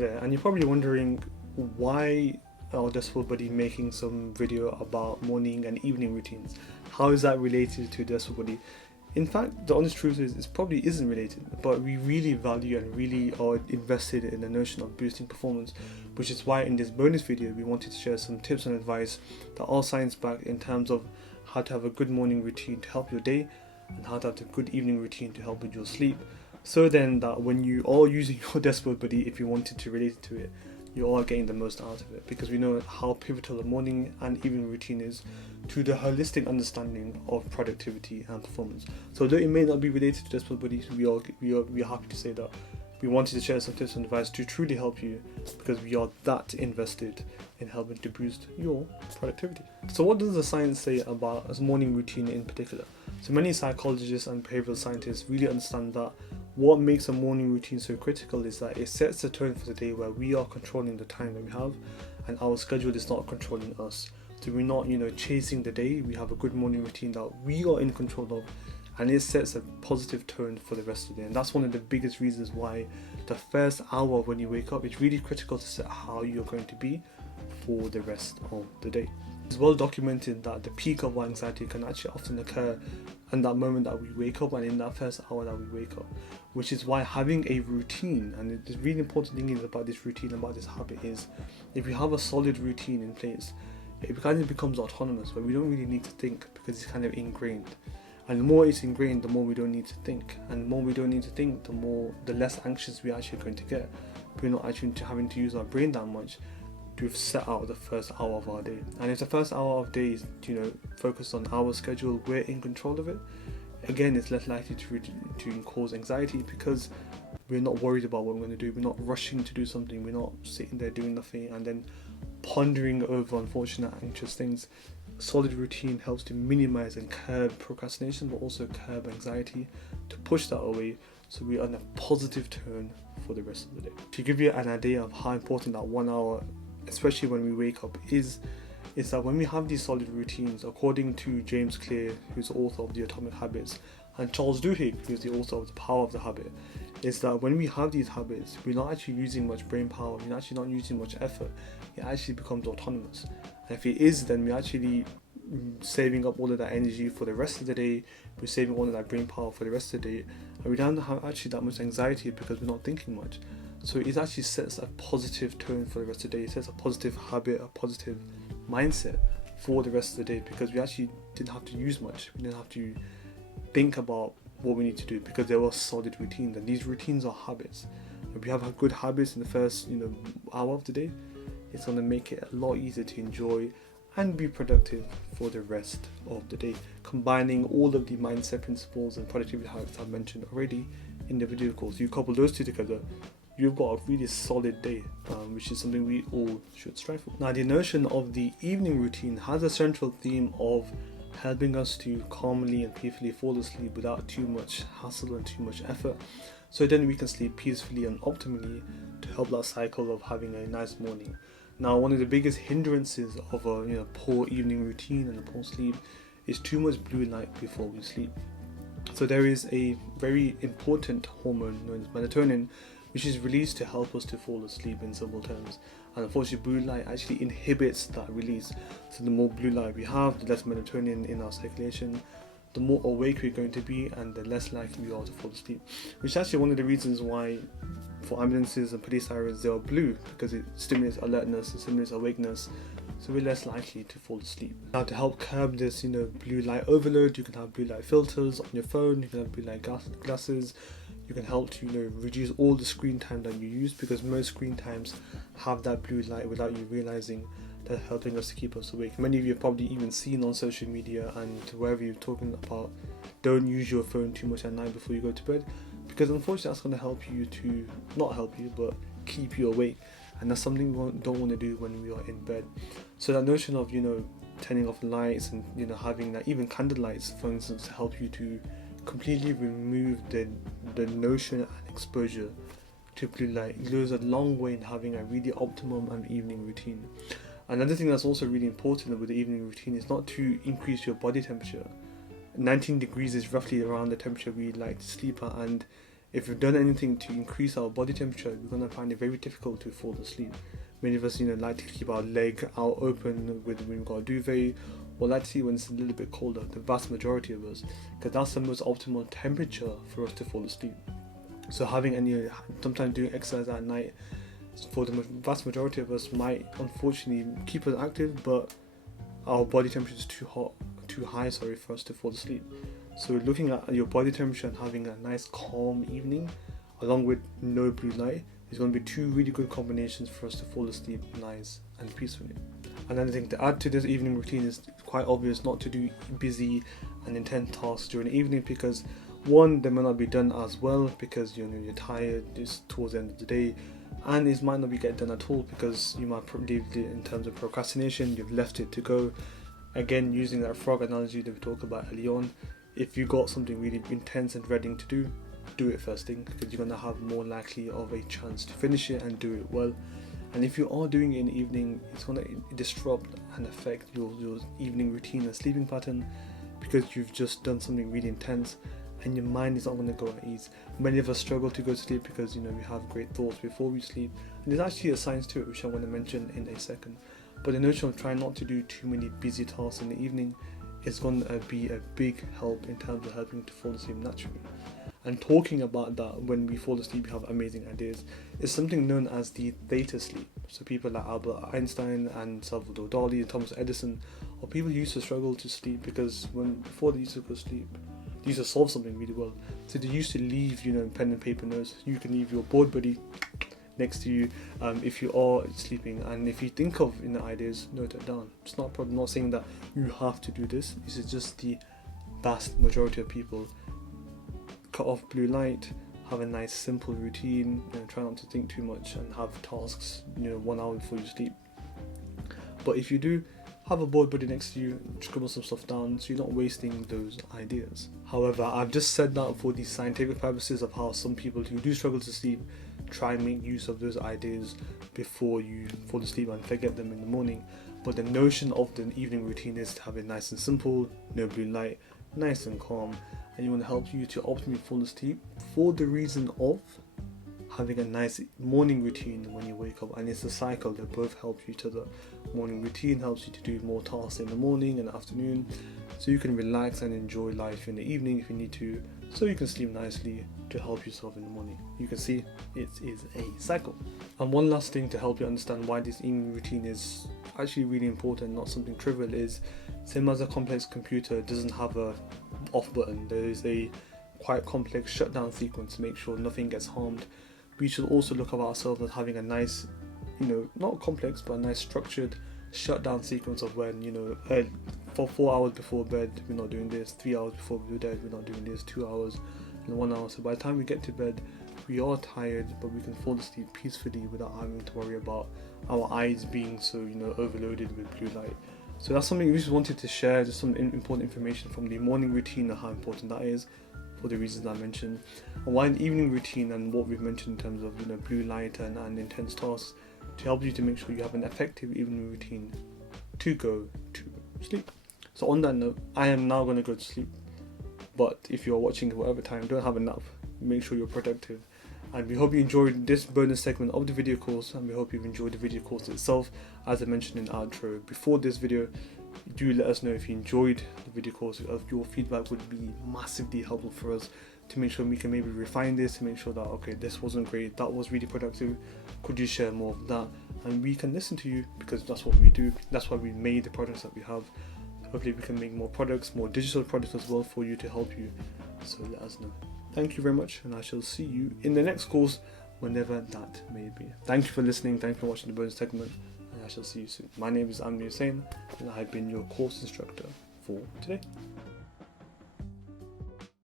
there, and you're probably wondering why our Decibel Buddy making some video about morning and evening routines. How is that related to Decibel Buddy? In fact, the honest truth is it probably isn't related, but we really value and really are invested in the notion of boosting performance, which is why in this bonus video we wanted to share some tips and advice that are science-backed in terms of how to have a good morning routine to help your day and how to have a good evening routine to help with your sleep, so then that when you are using your Decibel Buddy, if you wanted to relate to it, you are getting the most out of it, because we know how pivotal the morning and evening routine is to the holistic understanding of productivity and performance. So though it may not be related to Decibel Buddy, we are happy to say that we wanted to share some tips and advice to truly help you, because we are that invested in helping to boost your productivity. So what does the science say about a morning routine in particular? So many psychologists and behavioral scientists really understand that what makes a morning routine so critical is that it sets the tone for the day, where we are controlling the time that we have and our schedule is not controlling us. So we're not, chasing the day. We have a good morning routine that we are in control of, and it sets a positive tone for the rest of the day. And that's one of the biggest reasons why the first hour when you wake up is really critical to set how you're going to be for the rest of the day. It's well documented that the peak of our anxiety can actually often occur in that moment that we wake up and in that first hour that we wake up, which is why having a routine, and the really important thing is about this routine, about this habit, is if you have a solid routine in place, it kind of becomes autonomous, where we don't really need to think because it's kind of ingrained. And the more it's ingrained, the more we don't need to think, and the more we don't need to think, the less anxious we're actually going to get. We're not actually having to use our brain that much. We've set out the first hour of our day, and if the first hour of day is focused on our schedule, we're in control of it. Again, it's less likely to cause anxiety because we're not worried about what we're going to do. We're not rushing to do something. We're not sitting there doing nothing and then pondering over unfortunate anxious things. Solid routine helps to minimize and curb procrastination, but also curb anxiety, to push that away, so we are on a positive tone for the rest of the day. To give you an idea of how important that 1 hour, especially when we wake up, is that when we have these solid routines, according to James Clear, who's the author of The Atomic Habits, and Charles Duhigg, who's the author of The Power of the Habit, is that when we have these habits, we're not actually using much brain power, we're actually not using much effort. It actually becomes autonomous. And if it is, then we're actually saving up all of that energy for the rest of the day, we're saving all of that brain power for the rest of the day, and we don't have actually that much anxiety because we're not thinking much. So it actually sets a positive tone for the rest of the day. It sets a positive habit, a positive mindset for the rest of the day, because we actually didn't have to use much. We didn't have to think about what we need to do because there were solid routines, and these routines are habits. If we have good habits in the first hour of the day, it's going to make it a lot easier to enjoy and be productive for the rest of the day, combining all of the mindset principles and productivity hacks I've mentioned already in the video course. You couple those two together, you've got a really solid day, which is something we all should strive for. Now, the notion of the evening routine has a central theme of helping us to calmly and peacefully fall asleep without too much hassle and too much effort, so then we can sleep peacefully and optimally to help that cycle of having a nice morning. Now, one of the biggest hindrances of a poor evening routine and a poor sleep is too much blue light before we sleep. So there is a very important hormone known as melatonin, which is released to help us to fall asleep in simple terms. And unfortunately, blue light actually inhibits that release. So the more blue light we have, the less melatonin in our circulation, the more awake we're going to be, and the less likely we are to fall asleep. Which is actually one of the reasons why for ambulances and police sirens, they are blue, because it stimulates alertness, it stimulates awakeness, so we're less likely to fall asleep. Now, to help curb this blue light overload, you can have blue light filters on your phone, you can have blue light glasses. You can help to reduce all the screen time that you use, because most screen times have that blue light without you realizing they're helping us to keep us awake. Many of you have probably even seen on social media and wherever you're talking about, don't use your phone too much at night before you go to bed, because unfortunately that's going to help you to, not help you, but keep you awake, and that's something we don't want to do when we are in bed. So that notion of turning off lights and having that, even candle lights for instance, to help you to completely remove the notion and exposure to blue light, it goes a long way in having a really optimum and evening routine. Another thing that's also really important with the evening routine is not to increase your body temperature. 19 degrees is roughly around the temperature we like to sleep at, and if we've done anything to increase our body temperature, we're going to find it very difficult to fall asleep. Many of us, like to keep our leg out open when we've got a duvet, or like to see when it's a little bit colder, the vast majority of us, because that's the most optimal temperature for us to fall asleep. So sometimes doing exercise at night, for the vast majority of us, might unfortunately keep us active, but our body temperature is too high for us to fall asleep. So looking at your body temperature and having a nice calm evening along with no blue light is going to be two really good combinations for us to fall asleep nice and peacefully. Another thing to add to this evening routine is quite obvious, not to do busy and intense tasks during the evening, because one, they may not be done as well because you're tired, it's towards the end of the day, and it might not be get done at all because you might leave it in terms of procrastination, you've left it to go. Again, using that frog analogy that we talked about early on, if you got something really intense and dreading to do it first thing, because you're going to have more likely of a chance to finish it and do it well. And if you are doing it in the evening, it's going to disrupt and affect your evening routine and sleeping pattern, because you've just done something really intense and your mind is not going to go at ease. Many of us struggle to go to sleep because we have great thoughts before we sleep, and there's actually a science to it which I want to mention in a second. But the notion of trying not to do too many busy tasks in the evening is going to be a big help in terms of helping to fall asleep naturally. And talking about that, when we fall asleep we have amazing ideas, is something known as the theta sleep. So people like Albert Einstein and Salvador Dali and Thomas Edison, or people who used to struggle to sleep because before they used to go to sleep, they used to solve something really well. So they used to leave pen and paper notes. You can leave your board buddy next to you if you are sleeping, and if you think of ideas, note it down. It's not a problem. I'm not saying that you have to do this. This is just the vast majority of people. Cut off blue light, have a nice simple routine, try not to think too much, and have tasks 1 hour before you sleep. But if you do, have a board buddy next to you, scribble some stuff down so you're not wasting those ideas. However, I've just said that for the scientific purposes of how some people who do struggle to sleep try and make use of those ideas before you fall asleep and forget them in the morning. But the notion of the evening routine is to have it nice and simple, no blue light, nice and calm, and you want to help you to optimally fall asleep for the reason of having a nice morning routine when you wake up. And it's a cycle that both help each other. Morning routine helps you to do more tasks in the morning and afternoon, so you can relax and enjoy life in the evening if you need to, so you can sleep nicely to help yourself in the morning. You can see it is a cycle. And one last thing to help you understand why this evening routine is actually really important, not something trivial, is same as a complex computer doesn't have a off button, there is a quite complex shutdown sequence to make sure nothing gets harmed. We should also look at ourselves as having a nice, not complex, but a nice structured shutdown sequence of when, for 4 hours before bed, we're not doing this, 3 hours before we go to bed, we're not doing this, 2 hours, and 1 hour. So by the time we get to bed, we are tired, but we can fall asleep peacefully without having to worry about our eyes being so, overloaded with blue light. So that's something we just wanted to share, just some important information from the morning routine and how important that is, for the reasons I mentioned, and why an evening routine and what we've mentioned in terms of blue light and intense tasks, to help you to make sure you have an effective evening routine to go to sleep. So on that note, I am now going to go to sleep, but if you're watching at whatever time, don't have a nap, make sure you're productive. And we hope you enjoyed this bonus segment of the video course, and we hope you've enjoyed the video course itself. As I mentioned in the outro before this video, do let us know if you enjoyed the video course. Your feedback would be massively helpful for us to make sure we can maybe refine this, to make sure that, okay, this wasn't great, that was really productive, could you share more of that? And we can listen to you, because that's what we do, that's why we made the products that we have. Hopefully we can make more products, more digital products as well, for you to help you. So let us know. Thank you very much, and I shall see you in the next course, whenever that may be. Thank you for listening, thank you for watching the bonus segment, and I shall see you soon. My name is Amir Hussain, and I have been your course instructor for today.